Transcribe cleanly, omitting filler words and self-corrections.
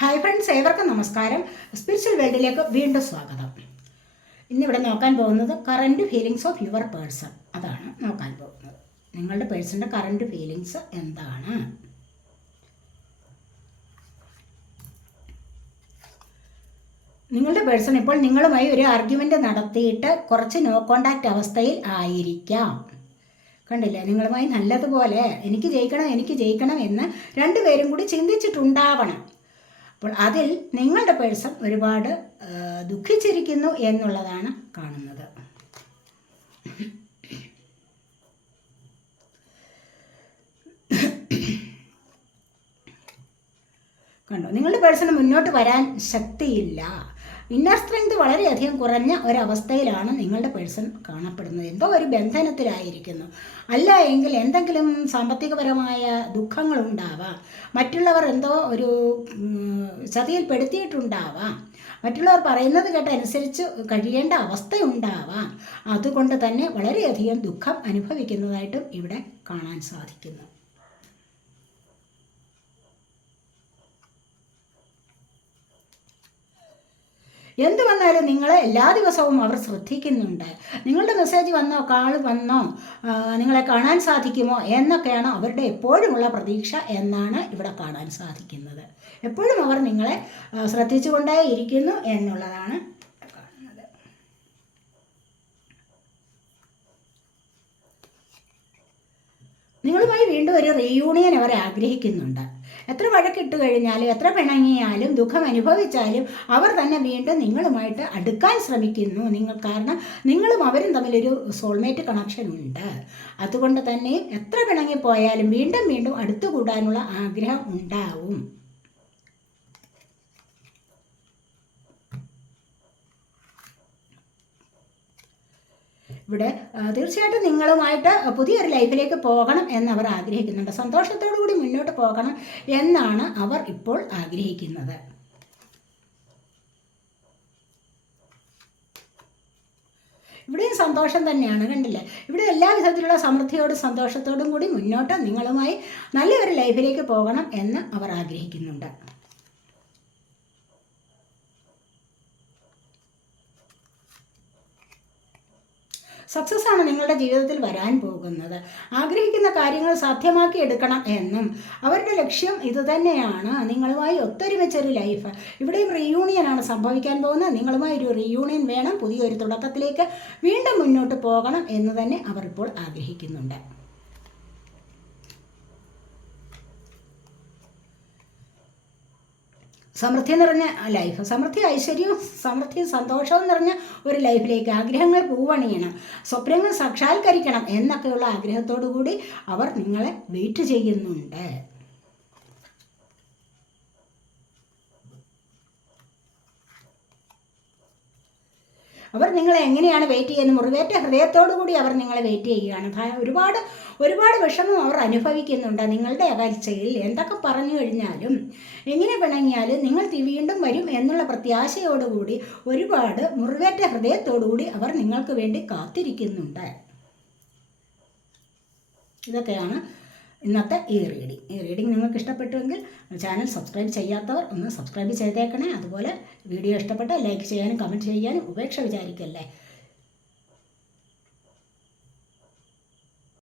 Hi friends, ഏവർക്കും നമസ്കാരം. Spiritual വേൾഡിലേക്ക് വീണ്ടും സ്വാഗതം. ഇന്നിവിടെ നോക്കാൻ പോകുന്നത് current feelings of your person. അതാണ് നോക്കാൻ പോകുന്നത്. നിങ്ങളുടെ പേഴ്സണിൻ്റെ കറൻറ്റ് ഫീലിങ്സ് എന്താണ്? നിങ്ങളുടെ പേഴ്സൺ ഇപ്പോൾ നിങ്ങളുമായി ഒരു ആർഗ്യുമെൻ്റ് നടത്തിയിട്ട് കുറച്ച് നോ കോണ്ടാക്റ്റ് അവസ്ഥയിൽ ആയിരിക്കാം. കണ്ടില്ലേ, നിങ്ങളുമായി നല്ലതുപോലെ എനിക്ക് ജയിക്കണം എന്ന് രണ്ടുപേരും കൂടി ചിന്തിച്ചിട്ടുണ്ടാവണം. അപ്പോൾ അതിൽ നിങ്ങളുടെ പേഴ്സൺ ഒരുപാട് ദുഃഖിച്ചിരിക്കുന്നു എന്നുള്ളതാണ് കാണുന്നത്. കണ്ടോ, നിങ്ങളുടെ പേഴ്സണ് മുന്നോട്ട് വരാൻ ശക്തിയില്ല. ഇന്നർ സ്ട്രെങ്ത് വളരെയധികം കുറഞ്ഞ ഒരവസ്ഥയിലാണ് നിങ്ങളുടെ പേഴ്സൺ കാണപ്പെടുന്നത്. എന്തോ ഒരു ബന്ധനത്തിലായിരിക്കുന്നു. അല്ല എങ്കിൽ എന്തെങ്കിലും സാമ്പത്തികപരമായ ദുഃഖങ്ങളുണ്ടാവാം. മറ്റുള്ളവർ എന്തോ ഒരു ചതിയിൽപ്പെടുത്തിയിട്ടുണ്ടാവാം. മറ്റുള്ളവർ പറയുന്നത് കേട്ടനുസരിച്ച് കഴിയേണ്ട അവസ്ഥയുണ്ടാവാം. അതുകൊണ്ട് തന്നെ വളരെയധികം ദുഃഖം അനുഭവിക്കുന്നതായിട്ടും ഇവിടെ കാണാൻ സാധിക്കുന്നു. എന്ത് വന്നാലും നിങ്ങളെ എല്ലാ ദിവസവും അവർ ശ്രദ്ധിക്കുന്നുണ്ട്. നിങ്ങളുടെ മെസ്സേജ് വന്നോ, കാൾ വന്നോ, നിങ്ങളെ കാണാൻ സാധിക്കുമോ എന്നൊക്കെയാണ് അവരുടെ എപ്പോഴുമുള്ള പ്രതീക്ഷ എന്നാണ് ഇവിടെ കാണാൻ സാധിക്കുന്നത്. എപ്പോഴും അവർ നിങ്ങളെ ശ്രദ്ധിച്ചുകൊണ്ടേ ഇരിക്കുന്നു എന്നുള്ളതാണ് കാണുന്നത്. നിങ്ങളുമായി വീണ്ടും ഒരു റീയൂണിയൻ അവർ ആഗ്രഹിക്കുന്നുണ്ട്. എത്ര വഴക്കിട്ട് കഴിഞ്ഞാലും എത്ര പിണങ്ങിയാലും ദുഃഖം അനുഭവിച്ചാലും അവർ തന്നെ വീണ്ടും നിങ്ങളുമായിട്ട് അടുക്കാൻ ശ്രമിക്കുന്നു. കാരണം നിങ്ങളും അവരും തമ്മിലൊരു സോൾമേറ്റ് കണക്ഷൻ ഉണ്ട്. അതുകൊണ്ട് തന്നെ എത്ര പിണങ്ങിപ്പോയാലും വീണ്ടും വീണ്ടും അടുത്തുകൂടാനുള്ള ആഗ്രഹം ഉണ്ടാവും. ഇവിടെ തീർച്ചയായിട്ടും നിങ്ങളുമായിട്ട് പുതിയൊരു ലൈഫിലേക്ക് പോകണം എന്നവർ ആഗ്രഹിക്കുന്നുണ്ട്. സന്തോഷത്തോടു കൂടി മുന്നോട്ട് പോകണം എന്നാണ് അവർ ഇപ്പോൾ ആഗ്രഹിക്കുന്നത്. ഇവിടെയും സന്തോഷം തന്നെയാണ്. കണ്ടില്ലേ, ഇവിടെ എല്ലാ വിധത്തിലുള്ള സമൃദ്ധിയോടും സന്തോഷത്തോടും കൂടി മുന്നോട്ട് നിങ്ങളുമായി നല്ലൊരു ലൈഫിലേക്ക് പോകണം എന്ന് അവർ ആഗ്രഹിക്കുന്നുണ്ട്. സക്സസ് ആണ് നിങ്ങളുടെ ജീവിതത്തിൽ വരാൻ പോകുന്നത്. ആഗ്രഹിക്കുന്ന കാര്യങ്ങൾ സാധ്യമാക്കി എടുക്കണം എന്നും അവരുടെ ലക്ഷ്യം ഇതുതന്നെയാണ്. നിങ്ങളുമായി ഒത്തൊരുമിച്ചൊരു ലൈഫ്. ഇവിടെയും റീയൂണിയനാണ് സംഭവിക്കാൻ പോകുന്നത്. നിങ്ങളുമായി ഒരു റീയൂണിയൻ വേണം. പുതിയൊരു തുടക്കത്തിലേക്ക് വീണ്ടും മുന്നോട്ട് പോകണം എന്ന് തന്നെ അവർ ഇപ്പോൾ ആഗ്രഹിക്കുന്നുണ്ട്. സമൃദ്ധി നിറഞ്ഞ ലൈഫ്, സമൃദ്ധി ഐശ്വര്യവും സമൃദ്ധിയും സന്തോഷവും നിറഞ്ഞ ഒരു ലൈഫിലേക്ക് ആഗ്രഹങ്ങൾ പൂവണിയണം, സ്വപ്നങ്ങൾ സാക്ഷാത്കരിക്കണം എന്നൊക്കെയുള്ള ആഗ്രഹത്തോടു കൂടി അവർ നിങ്ങളെ വെയിറ്റ് ചെയ്യുന്നുണ്ട്. അവർ നിങ്ങളെ എങ്ങനെയാണ് വെയിറ്റ് ചെയ്യുന്നത്? മുറിവേറ്റ ഹൃദയത്തോടു കൂടി അവർ നിങ്ങളെ വെയിറ്റ് ചെയ്യുകയാണ്. ഒരുപാട് വിഷമം അവർ അനുഭവിക്കുന്നുണ്ട്. നിങ്ങളുടെ അകൽച്ചയിൽ എന്തൊക്കെ പറഞ്ഞു കഴിഞ്ഞാലും എങ്ങനെ പിണങ്ങിയാലും നിങ്ങൾ വീണ്ടും വരും എന്നുള്ള പ്രത്യാശയോടുകൂടി ഒരുപാട് മുറിവേറ്റ ഹൃദയത്തോടുകൂടി അവർ നിങ്ങൾക്ക് വേണ്ടി കാത്തിരിക്കുന്നുണ്ട്. ഇതൊക്കെയാണ് ഇന്നത്തെ ഈ റീഡിംഗ് നിങ്ങൾക്ക് ഇഷ്ടപ്പെട്ടുവെങ്കിൽ ചാനൽ സബ്സ്ക്രൈബ് ചെയ്യാത്തവർ ഒന്ന് സബ്സ്ക്രൈബ് ചെയ്തേക്കണേ. അതുപോലെ വീഡിയോ ഇഷ്ടപ്പെട്ടാൽ ലൈക്ക് ചെയ്യാനും കമൻറ്റ് ചെയ്യാനും ഉപേക്ഷ വിചാരിക്കല്ലേ.